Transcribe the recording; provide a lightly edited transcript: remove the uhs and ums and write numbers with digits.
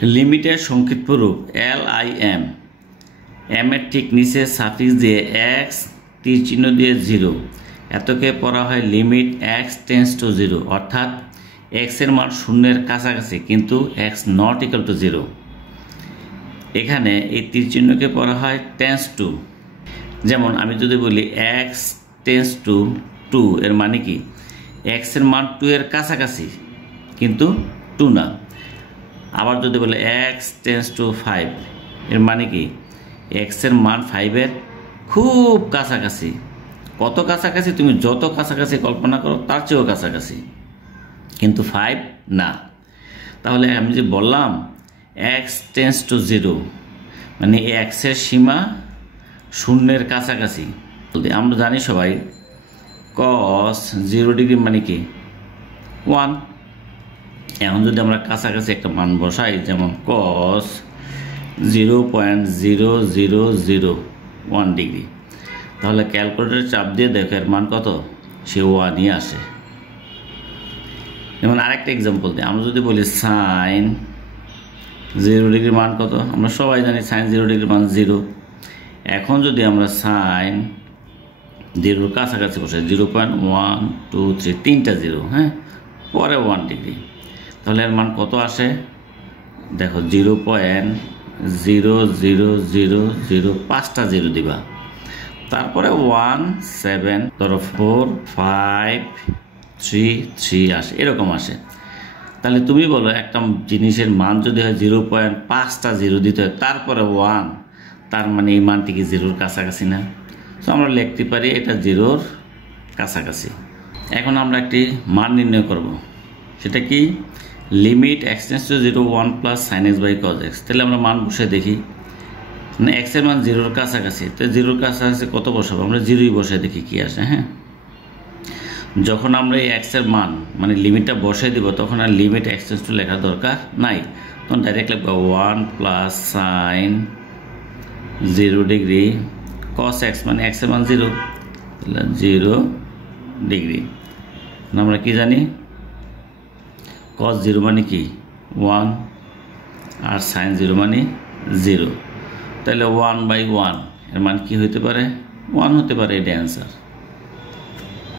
লিমিটের সংক্ষিপ্ত রূপ LIM, এম এর ঠিক নিচে সাফিক্স দিয়ে এক্স, তীর চিহ্ন দিয়ে 0, এতকে পড়া হয় লিমিট এক্স টেন্স টু 0, অর্থাৎ এক্স এর মান শূন্যের কাছাকাছি কিন্তু এক্স নট ইকুয়াল টু 0। এখানে এই তীর চিহ্নকে পড়া হয় টেন্স টু। যেমন আমি যদি বলি এক্স টেন্স টু 2, এর মানে কি এক্স এর মান 2 এর কাছাকাছি কিন্তু 2 না। আবার যদি বলে এক্স টেন্স টু 5, এর মানে কি এক্স এর মান 5 এর খুব কাছাকাছি। কত কাছাকাছি? তুমি যত কাছাকাছি কল্পনা করো তার চেয়েও কাছাকাছি, কিন্তু 5 না। তাহলে আমি যে বললাম এক্স টেন্স টু 0, মানে এক্স এর সীমা শূন্যের কাছাকাছি। আমরা জানি সবাই cos 0 ডিগ্রি মানে কি 1। এখন যদি আমরা কাছাকাছি একটা মান বসাই, যেমন cos 0.0001 ডিগ্রি, তাহলে ক্যালকুলেটর চাপ দিয়ে দেখো এর মান কত, সে 1ই আসে। যেমন আরেকটা এক্সাম্পল দিই, আমরা যদি বলি সাইন 0 ডিগ্রির মান কত, আমরা সবাই জানি সাইন 0 ডিগ্রির মান 0। এখন যদি আমরা সাইন 0 কাছাকাছি বসাই 0.123, 3টা 0, হ্যাঁ, পরে 1 ডিগ্রি, তাহলে এর মান কত আসে দেখো 0.00005, 5টা 0 দিবা, তারপরে 1 7 ধরো 4 5 3 3 আসে, এরকম আসে। তাহলে তুমি বলো একটা জিনিসের মান যদি হয় 0.5টা 0 দিতে হয় তারপরে 1, তার মানে এই মানটি কি 0-র কাছাকাছি না? তো আমরা লিখতে পারি এটা 0-র কাছাকাছি। এখন আমরা একটি মান নির্ণয় করব, সেটা কি limit x tends to 0 1 plus sine x by cos x. তাহলে আমরা মান বসে দেখি, মানে এক্স এর মান 0-র কাছাকাছি, তো 0-র কাছাকাছি কত বসাবো, আমরা 0ই বসে দেখি কি আসে। হ্যাঁ, যখন আমরা এই এক্স এর মান মানে লিমিটটা বসে দিব তখন আর লিমিট এক্স টেন্স টু লেখার দরকার নাই, তখন ডাইরেক্ট লিখবো 1 plus sign 0 degree cos x, মানে এক্স এর মান 0, তাহলে 0 ডিগ্রি। আমরা কি জানি cos 0 মানে কি 1 আর sin 0 মানে 0, তাহলে 1/1 এর মান কি হতে পারে, 1 হতে পারে, এটা অ্যান্সার।